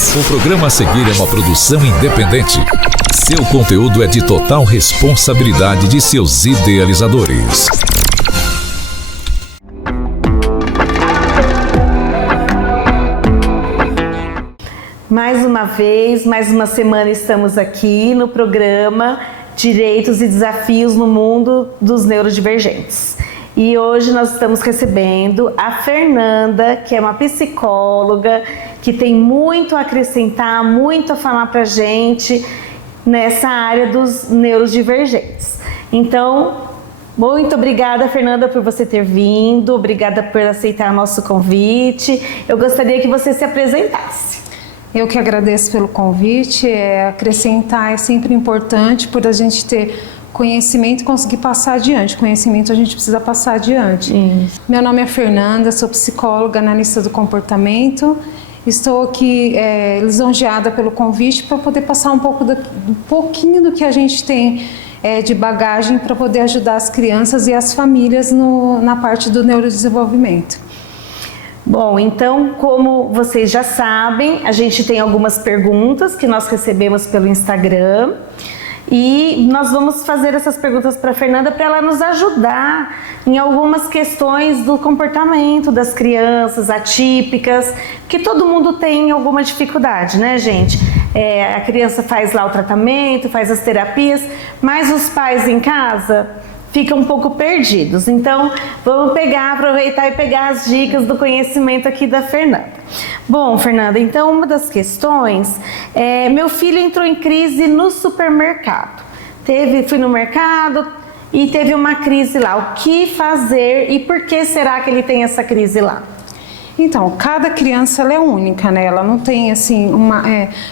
O programa a seguir é uma produção independente. Seu conteúdo é de total responsabilidade de seus idealizadores. Mais uma vez, mais uma semana estamos aqui no programa Direitos e Desafios no Mundo dos Neurodivergentes. E hoje nós estamos recebendo a Fernanda, que é uma psicóloga, que tem muito a acrescentar, muito a falar pra gente nessa área dos neurodivergentes. Então, muito obrigada, Fernanda, por você ter vindo, obrigada por aceitar nosso convite. Eu gostaria que você se apresentasse. Eu que agradeço pelo convite. Acrescentar é sempre importante por a gente ter conhecimento e conseguir passar adiante. Conhecimento a gente precisa passar adiante. Meu nome é Fernanda, sou psicóloga, analista do comportamento. Estou aqui lisonjeada pelo convite para poder passar um pouquinho do que a gente tem de bagagem para poder ajudar as crianças e as famílias na parte do neurodesenvolvimento. Bom, então, como vocês já sabem, a gente tem algumas perguntas que nós recebemos pelo Instagram e nós vamos fazer essas perguntas para a Fernanda para ela nos ajudar em algumas questões do comportamento das crianças atípicas, que todo mundo tem alguma dificuldade, né, gente? A criança faz lá o tratamento, faz as terapias, mas os pais em casa ficam um pouco perdidos. Então, vamos aproveitar e pegar as dicas do conhecimento aqui da Fernanda. Bom, Fernanda, então uma das questões meu filho entrou em crise no supermercado. Fui no mercado e teve uma crise lá. O que fazer e por que será que ele tem essa crise lá? Então, cada criança ela é única, né? Ela não tem assim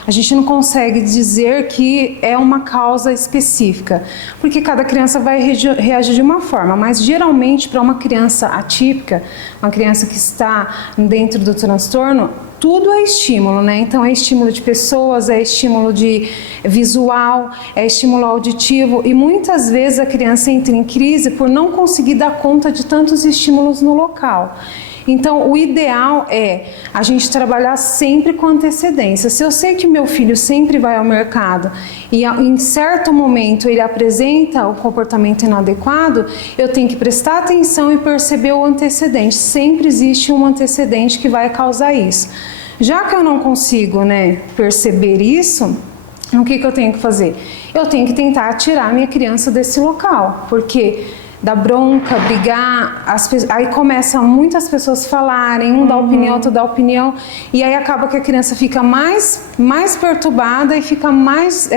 a gente não consegue dizer que é uma causa específica, porque cada criança vai reagir de uma forma, mas geralmente para uma criança atípica, uma criança que está dentro do transtorno, tudo é estímulo, né? Então é estímulo de pessoas, é estímulo de visual, é estímulo auditivo e muitas vezes a criança entra em crise por não conseguir dar conta de tantos estímulos no local. Então, o ideal é a gente trabalhar sempre com antecedência. Se eu sei que meu filho sempre vai ao mercado e em certo momento ele apresenta o comportamento inadequado, eu tenho que prestar atenção e perceber o antecedente. Sempre existe um antecedente que vai causar isso. Já que eu não consigo, perceber isso, o que eu tenho que fazer? Eu tenho que tentar tirar a minha criança desse local, porque dá bronca, brigar, aí começam muitas pessoas falarem, um dá opinião, outro dá opinião, e aí acaba que a criança fica mais perturbada e fica mais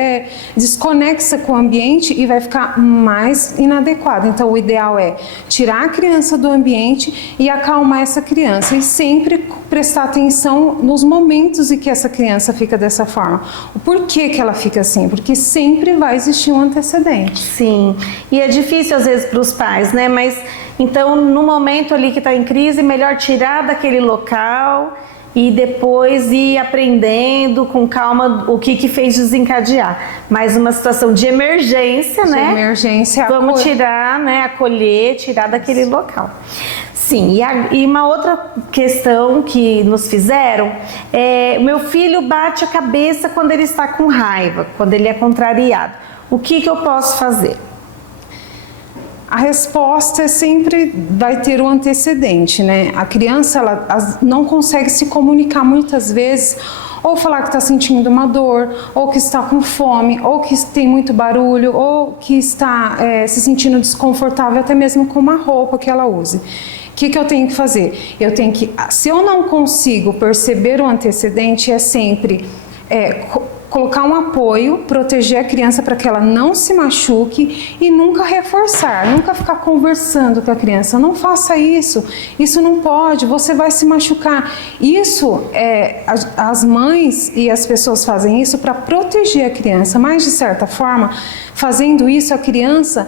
desconexa com o ambiente e vai ficar mais inadequada. Então o ideal é tirar a criança do ambiente e acalmar essa criança e sempre prestar atenção nos momentos em que essa criança fica dessa forma. O porquê que ela fica assim? Porque sempre vai existir um antecedente. Sim, e é difícil às vezes para os pais, né? Mas então no momento ali que está em crise, melhor tirar daquele local e depois ir aprendendo com calma o que fez desencadear. Mais uma situação de emergência, né? De emergência. Vamos tirar, acolher, tirar daquele local. Sim, e uma outra questão que nos fizeram meu filho bate a cabeça quando ele está com raiva, quando ele é contrariado. O que eu posso fazer? A resposta sempre vai ter um antecedente, né? A criança ela não consegue se comunicar muitas vezes, ou falar que está sentindo uma dor, ou que está com fome, ou que tem muito barulho, ou que está se sentindo desconfortável até mesmo com uma roupa que ela use. O que eu tenho que fazer? Se eu não consigo perceber o antecedente, é sempre colocar um apoio, proteger a criança para que ela não se machuque e nunca reforçar, nunca ficar conversando com a criança. Não faça isso, isso não pode, você vai se machucar. Isso, as mães e as pessoas fazem isso para proteger a criança, mas de certa forma, fazendo isso, a criança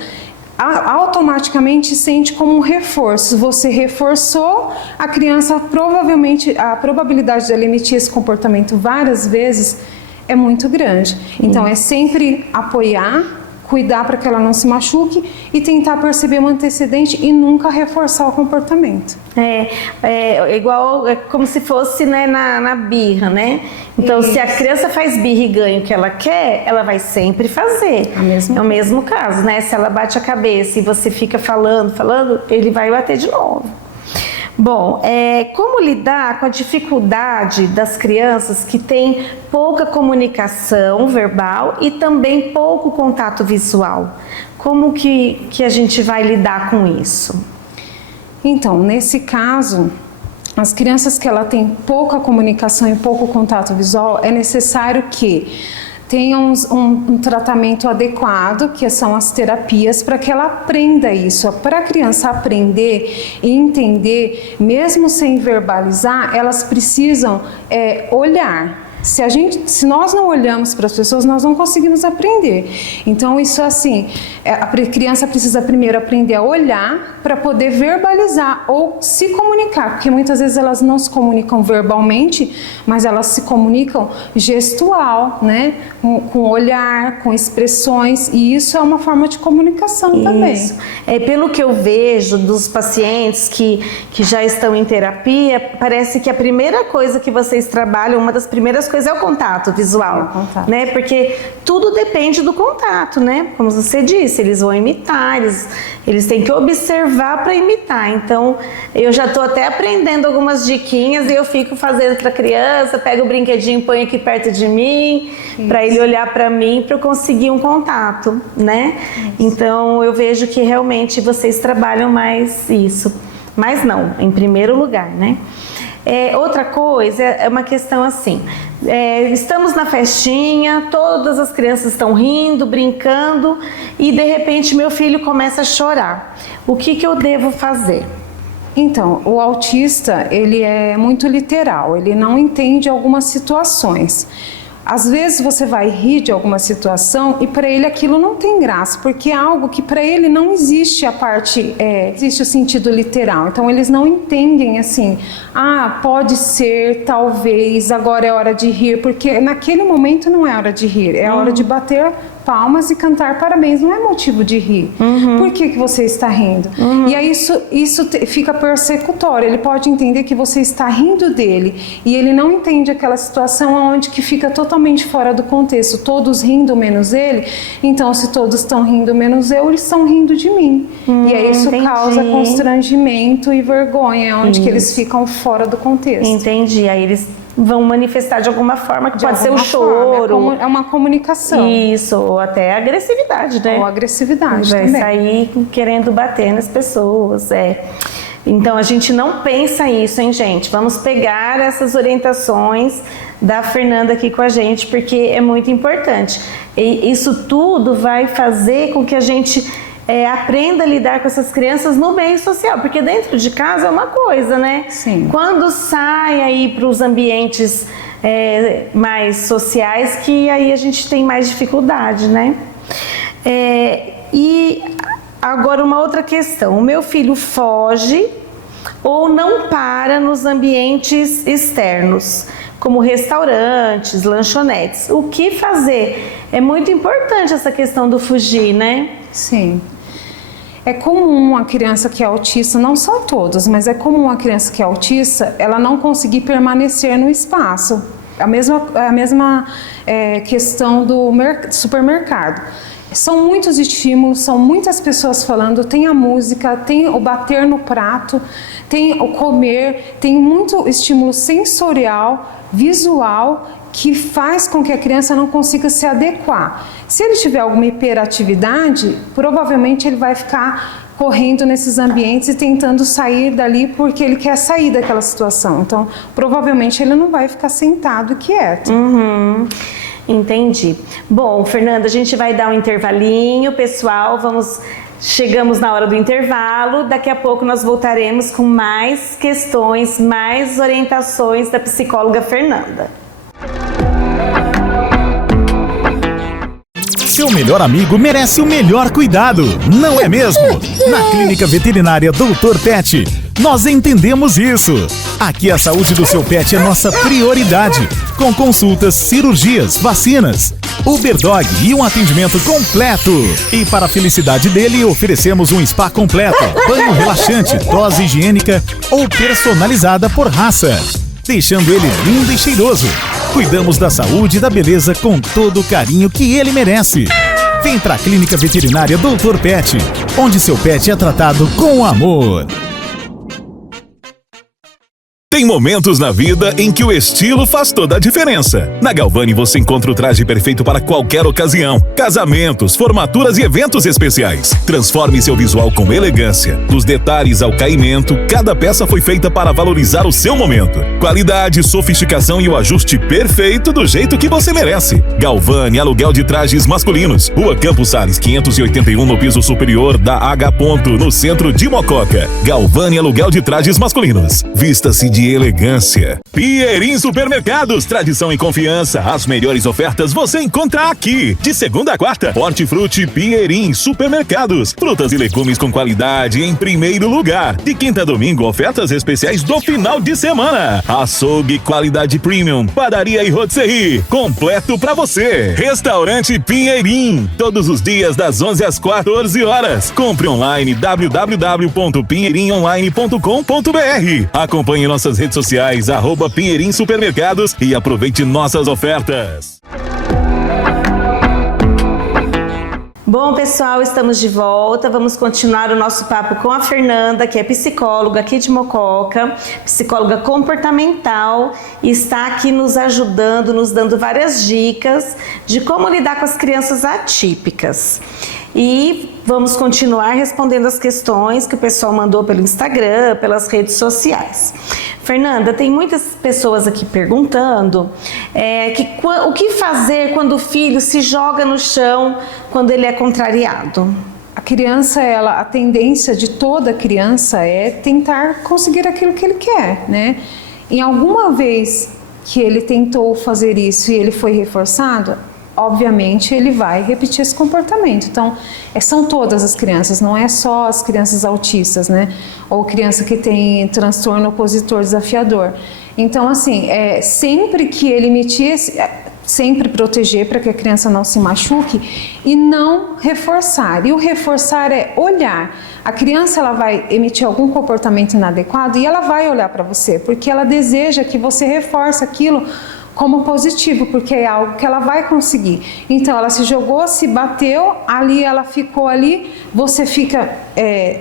automaticamente sente como um reforço. Você reforçou, a criança provavelmente, a probabilidade de ela emitir esse comportamento várias vezes é muito grande. Então é sempre apoiar, cuidar para que ela não se machuque e tentar perceber um antecedente e nunca reforçar o comportamento. É igual, é como se fosse, né, na birra, né? Então, se a criança faz birra e ganha o que ela quer, ela vai sempre fazer. É o mesmo caso, né? Se ela bate a cabeça e você fica falando, ele vai bater de novo. Bom, como lidar com a dificuldade das crianças que têm pouca comunicação verbal e também pouco contato visual? Como que a gente vai lidar com isso? Então, nesse caso, as crianças que ela tem pouca comunicação e pouco contato visual, é necessário que tenham um tratamento adequado, que são as terapias, para que ela aprenda isso. Para a criança aprender e entender, mesmo sem verbalizar, elas precisam olhar. Se nós não olhamos para as pessoas, nós não conseguimos aprender. Então, isso assim, a criança precisa primeiro aprender a olhar para poder verbalizar ou se comunicar, porque muitas vezes elas não se comunicam verbalmente, mas elas se comunicam gestual, né? Com olhar, com expressões, e isso é uma forma de comunicação também. Pelo que eu vejo dos pacientes que já estão em terapia, parece que a primeira coisa que vocês trabalham, uma das primeiras coisas é o contato visual, né? Porque tudo depende do contato, né? Como você disse, eles vão imitar, eles têm que observar para imitar. Então, eu já estou até aprendendo algumas diquinhas e eu fico fazendo para a criança, pego o brinquedinho, põe aqui perto de mim, para ele olhar para mim, para eu conseguir um contato, né? Então, eu vejo que realmente vocês trabalham mais isso. Mas não, em primeiro lugar, né? Outra coisa é uma questão assim, estamos na festinha, todas as crianças estão rindo, brincando e de repente meu filho começa a chorar. O que eu devo fazer? Então, o autista, ele é muito literal, ele não entende algumas situações. Às vezes você vai rir de alguma situação e para ele aquilo não tem graça, porque é algo que para ele não existe existe o sentido literal. Então eles não entendem assim, pode ser, talvez, agora é hora de rir, porque naquele momento não é hora de rir, é hora de bater palmas e cantar parabéns, não é motivo de rir. Por que você está rindo? E aí isso fica persecutório, ele pode entender que você está rindo dele e ele não entende aquela situação onde que fica totalmente fora do contexto, todos rindo menos ele, então se todos estão rindo menos eu, eles estão rindo de mim. E aí isso causa constrangimento e vergonha, onde que eles ficam fora do contexto. Entendi, aí eles vão manifestar de alguma forma, que pode ser o choro. É uma comunicação. Isso, ou até agressividade, né? Ou agressividade vai também. Sair querendo bater nas pessoas, Então, a gente não pensa isso, hein, gente? Vamos pegar essas orientações da Fernanda aqui com a gente, porque é muito importante. E isso tudo vai fazer com que a gente aprenda a lidar com essas crianças no meio social, porque dentro de casa é uma coisa, né? Sim. Quando sai aí para os ambientes mais sociais, que aí a gente tem mais dificuldade, né? E agora uma outra questão, o meu filho foge ou não para nos ambientes externos, como restaurantes, lanchonetes. O que fazer? É muito importante essa questão do fugir, né? Sim. É comum a criança que é autista, não são todas, mas é comum a criança que é autista, ela não conseguir permanecer no espaço. A mesma questão do supermercado. São muitos estímulos, são muitas pessoas falando, tem a música, tem o bater no prato, tem o comer, tem muito estímulo sensorial, visual, que faz com que a criança não consiga se adequar. Se ele tiver alguma hiperatividade, provavelmente ele vai ficar correndo nesses ambientes e tentando sair dali porque ele quer sair daquela situação. Então, provavelmente ele não vai ficar sentado e quieto. Entendi. Bom, Fernanda, a gente vai dar um intervalinho, pessoal, chegamos na hora do intervalo, daqui a pouco nós voltaremos com mais questões, mais orientações da psicóloga Fernanda. Seu melhor amigo merece o melhor cuidado, não é mesmo? Na Clínica Veterinária Dr. Pet, nós entendemos isso. Aqui a saúde do seu pet é nossa prioridade, com consultas, cirurgias, vacinas. Uberdog e um atendimento completo. E para a felicidade dele, oferecemos um spa completo, banho relaxante, dose higiênica ou personalizada por raça, deixando ele lindo e cheiroso. Cuidamos da saúde e da beleza com todo o carinho que ele merece. Vem para a Clínica Veterinária Dr. Pet, onde seu pet é tratado com amor. Tem momentos na vida em que o estilo faz toda a diferença. Na Galvani você encontra o traje perfeito para qualquer ocasião. Casamentos, formaturas e eventos especiais. Transforme seu visual com elegância. Dos detalhes ao caimento, cada peça foi feita para valorizar o seu momento. Qualidade, sofisticação e o ajuste perfeito do jeito que você merece. Galvani, aluguel de trajes masculinos. Rua Campos Sales, 581 no piso superior da H. no centro de Mococa. Galvani, aluguel de trajes masculinos. Vista-se de elegância. Pinheirinho Supermercados, tradição e confiança. As melhores ofertas você encontra aqui. De segunda a quarta, Hortifruti Pinheirinho Supermercados. Frutas e legumes com qualidade em primeiro lugar. De quinta a domingo, ofertas especiais do final de semana. Açougue qualidade premium. Padaria e rotisserie. Completo pra você. Restaurante Pinheirinho. Todos os dias das 11 às 14 horas. Compre online www.pinheirinhoonline.com.br. Acompanhe nossas redes sociais, @Pinheirinho Supermercados e aproveite nossas ofertas. Bom, pessoal, estamos de volta. Vamos continuar o nosso papo com a Fernanda, que é psicóloga aqui de Mococa, psicóloga comportamental, e está aqui nos ajudando, nos dando várias dicas de como lidar com as crianças atípicas. E vamos continuar respondendo as questões que o pessoal mandou pelo Instagram, pelas redes sociais. Fernanda, tem muitas pessoas aqui perguntando o que fazer quando o filho se joga no chão quando ele é contrariado. A criança, a tendência de toda criança é tentar conseguir aquilo que ele quer, né? Em alguma vez que ele tentou fazer isso e ele foi reforçado, obviamente ele vai repetir esse comportamento. Então, são todas as crianças, não é só as crianças autistas, né? Ou criança que tem transtorno opositor desafiador. Então, assim, sempre que ele emitir sempre proteger para que a criança não se machuque e não reforçar. E o reforçar é olhar. A criança, ela vai emitir algum comportamento inadequado e ela vai olhar para você, porque ela deseja que você reforce aquilo como positivo, porque é algo que ela vai conseguir. Então ela se jogou, se bateu, ali ela ficou ali, você fica,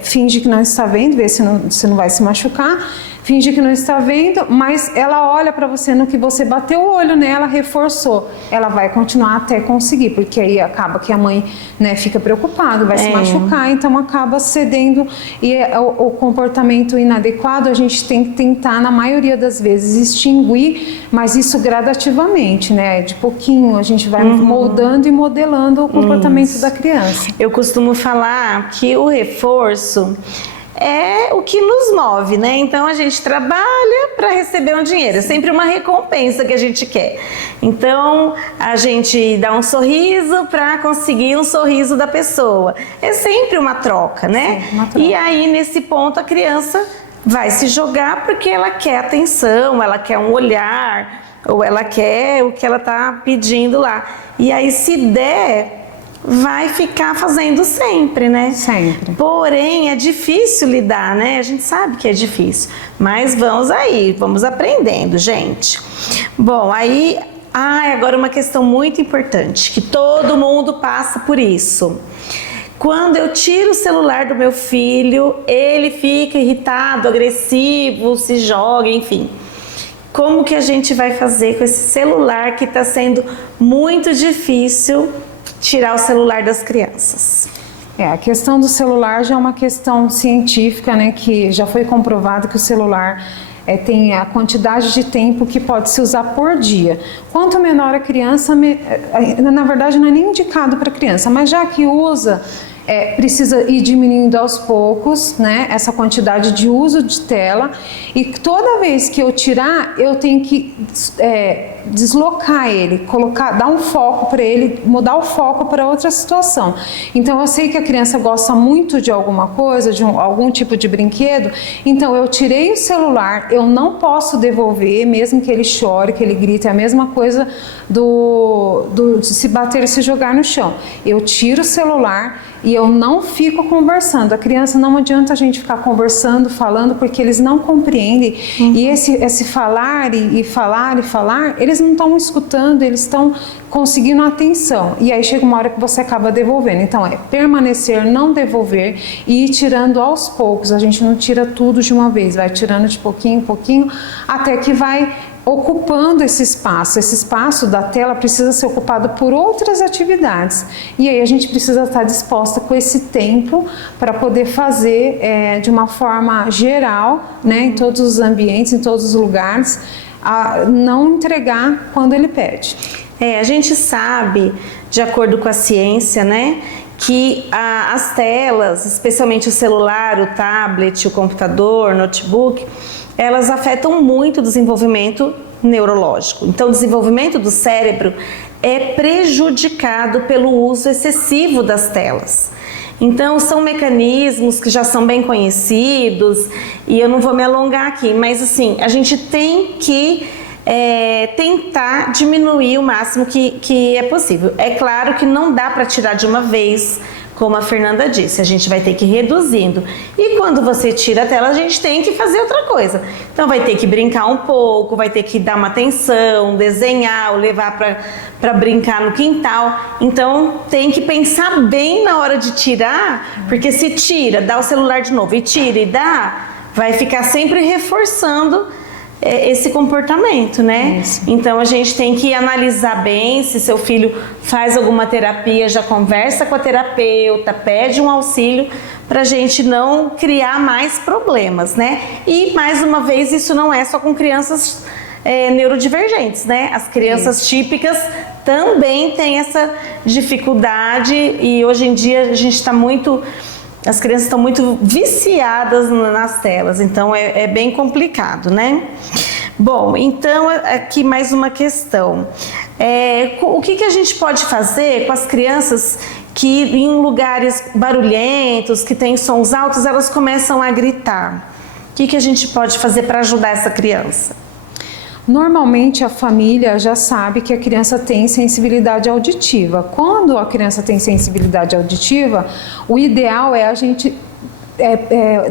finge que não está vendo, vê se não vai se machucar, finge que não está vendo, mas ela olha para você no que você bateu o olho nela, reforçou, ela vai continuar até conseguir, porque aí acaba que a mãe, né, fica preocupada, vai se machucar, então acaba cedendo. E o comportamento inadequado a gente tem que tentar, na maioria das vezes, extinguir, mas isso gradativamente, né, de pouquinho a gente vai moldando e modelando o comportamento da criança. Eu costumo falar que o reforço é o que nos move, né? Então a gente trabalha para receber um dinheiro, é sempre uma recompensa que a gente quer. Então a gente dá um sorriso para conseguir um sorriso da pessoa. É sempre uma troca, né? Uma troca. E aí nesse ponto a criança vai se jogar porque ela quer atenção, ela quer um olhar, ou ela quer o que ela está pedindo lá. E aí se der, vai ficar fazendo sempre, né? Sempre. Porém, é difícil lidar, né? A gente sabe que é difícil, mas vamos aí, vamos aprendendo, gente. Bom, aí, agora uma questão muito importante, que todo mundo passa por isso. Quando eu tiro o celular do meu filho, ele fica irritado, agressivo, se joga, enfim. Como que a gente vai fazer com esse celular que está sendo muito difícil tirar o celular das crianças? A questão do celular já é uma questão científica, né, que já foi comprovado que o celular tem a quantidade de tempo que pode se usar por dia. Quanto menor a criança, na verdade não é nem indicado para criança, mas já que usa, precisa ir diminuindo aos poucos, né, essa quantidade de uso de tela, e toda vez que eu tirar, eu tenho que deslocar ele, dar um foco para ele, mudar o foco para outra situação. Então eu sei que a criança gosta muito de alguma coisa, de algum tipo de brinquedo, então eu tirei o celular, eu não posso devolver, mesmo que ele chore, que ele grite, é a mesma coisa de se bater e se jogar no chão. Eu tiro o celular e eu não fico conversando. A criança, não adianta a gente ficar conversando, falando, porque eles não compreendem. E esse falar e falar e falar, eles não estão escutando, eles estão conseguindo atenção. E aí chega uma hora que você acaba devolvendo. Então é permanecer, não devolver e ir tirando aos poucos. A gente não tira tudo de uma vez, vai tirando de pouquinho em pouquinho, até que vai ocupando esse espaço. Esse espaço da tela precisa ser ocupado por outras atividades. E aí a gente precisa estar disposta com esse tempo para poder fazer de uma forma geral, né, em todos os ambientes, em todos os lugares, não entregar quando ele pede. A gente sabe, de acordo com a ciência, né, que as telas, especialmente o celular, o tablet, o computador, o notebook, elas afetam muito o desenvolvimento neurológico. Então, o desenvolvimento do cérebro é prejudicado pelo uso excessivo das telas. Então, são mecanismos que já são bem conhecidos e eu não vou me alongar aqui, mas assim, a gente tem que tentar diminuir o máximo que é possível. É claro que não dá para tirar de uma vez, como a Fernanda disse, a gente vai ter que ir reduzindo. E quando você tira a tela, a gente tem que fazer outra coisa. Então vai ter que brincar um pouco, vai ter que dar uma atenção, desenhar, ou levar para brincar no quintal. Então tem que pensar bem na hora de tirar, porque se tira, dá o celular de novo e tira e dá, vai ficar sempre reforçando esse comportamento, né? Isso. Então a gente tem que analisar bem. Se seu filho faz alguma terapia, já conversa com a terapeuta, pede um auxílio para a gente não criar mais problemas, né? E mais uma vez, isso não é só com crianças neurodivergentes, né? As crianças típicas também têm essa dificuldade e hoje em dia a gente está muito... As crianças estão muito viciadas nas telas, então é bem complicado, né? Bom, então aqui mais uma questão. O que a gente pode fazer com as crianças que em lugares barulhentos, que tem sons altos, elas começam a gritar? O que a gente pode fazer para ajudar essa criança? Normalmente a família já sabe que a criança tem sensibilidade auditiva. Quando a criança tem sensibilidade auditiva, o ideal é a gente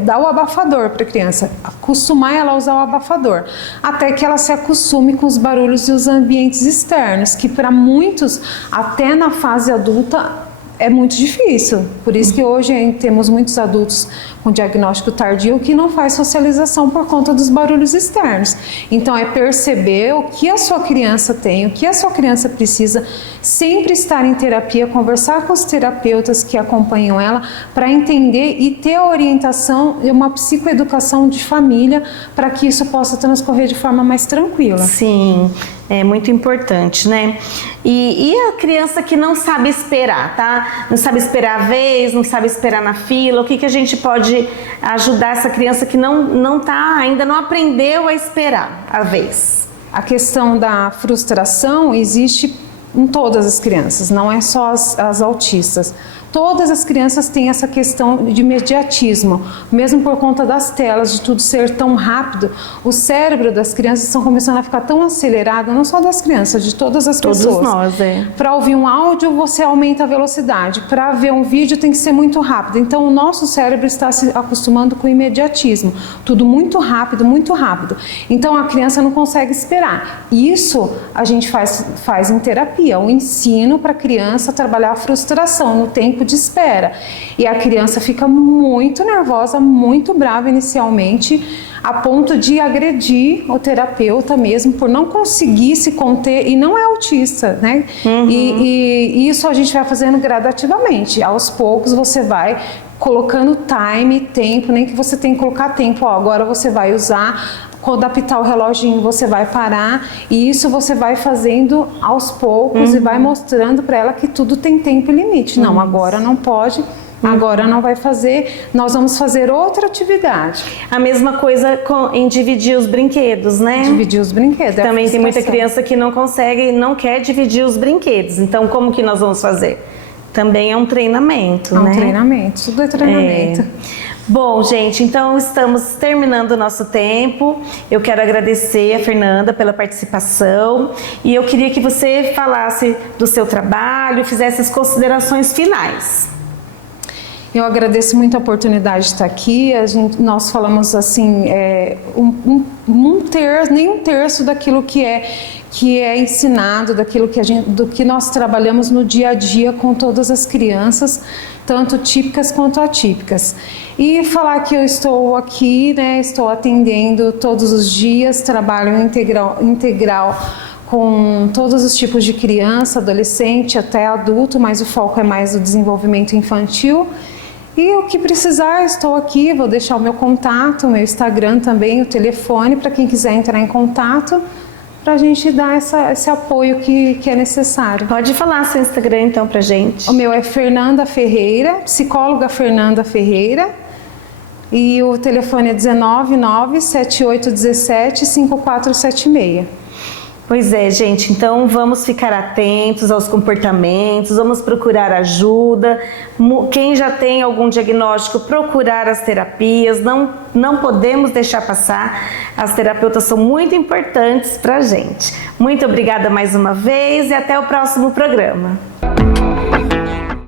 dar o abafador para a criança, acostumar ela a usar o abafador, até que ela se acostume com os barulhos e os ambientes externos, que para muitos, até na fase adulta, é muito difícil. Por isso que hoje temos muitos adultos com diagnóstico tardio que não faz socialização por conta dos barulhos externos. Então é perceber o que a sua criança tem, o que a sua criança precisa, sempre estar em terapia, conversar com os terapeutas que acompanham ela para entender e ter a orientação e uma psicoeducação de família para que isso possa transcorrer de forma mais tranquila. Sim, é muito importante, né? E a criança que não sabe esperar, tá? Não sabe esperar a vez, não sabe esperar na fila, o que a gente pode ajudar essa criança que ainda não aprendeu a esperar a vez? A questão da frustração existe em todas as crianças, não é só as autistas. Todas as crianças têm essa questão de imediatismo, mesmo por conta das telas, de tudo ser tão rápido. O cérebro das crianças estão começando a ficar tão acelerado, não só das crianças, de todas as pessoas. Todos nós, Para ouvir um áudio, você aumenta a velocidade. Para ver um vídeo, tem que ser muito rápido. Então, o nosso cérebro está se acostumando com o imediatismo. Tudo muito rápido, muito rápido. Então, a criança não consegue esperar. Isso a gente faz em terapia, o ensino para a criança trabalhar a frustração no tempo de espera. E a criança fica muito nervosa, muito brava inicialmente, a ponto de agredir o terapeuta mesmo por não conseguir se conter, e não é autista, né? Uhum. E isso a gente vai fazendo gradativamente. Aos poucos você vai colocando tempo, nem que você tenha que colocar tempo, agora você vai usar. Quando apitar o reloginho, você vai parar, e isso você vai fazendo aos poucos e vai mostrando para ela que tudo tem tempo e limite. Não, agora não pode, Agora não vai fazer, nós vamos fazer outra atividade. A mesma coisa em dividir os brinquedos, né? Dividir os brinquedos. Também tem muita criança que não consegue, não quer dividir os brinquedos. Então, como que nós vamos fazer? Também é um treinamento, né? É um treinamento, tudo é treinamento. Bom, gente, então estamos terminando o nosso tempo. Eu quero agradecer a Fernanda pela participação e eu queria que você falasse do seu trabalho, fizesse as considerações finais. Eu agradeço muito a oportunidade de estar aqui. Nós falamos assim, nem um terço daquilo que é ensinado, do que nós trabalhamos no dia a dia com todas as crianças, tanto típicas quanto atípicas. E falar que eu estou aqui, né, estou atendendo todos os dias, trabalho integral com todos os tipos de criança, adolescente até adulto, mas o foco é mais o desenvolvimento infantil. E o que precisar, estou aqui, vou deixar o meu contato, o meu Instagram também, o telefone, para quem quiser entrar em contato, para a gente dar esse apoio que é necessário. Pode falar seu Instagram então pra gente. O meu é Fernanda Ferreira, psicóloga Fernanda Ferreira, e o telefone é 199-7817-5476. Pois é, gente, então vamos ficar atentos aos comportamentos, vamos procurar ajuda. Quem já tem algum diagnóstico, procurar as terapias, não podemos deixar passar. As terapeutas são muito importantes para a gente. Muito obrigada mais uma vez e até o próximo programa.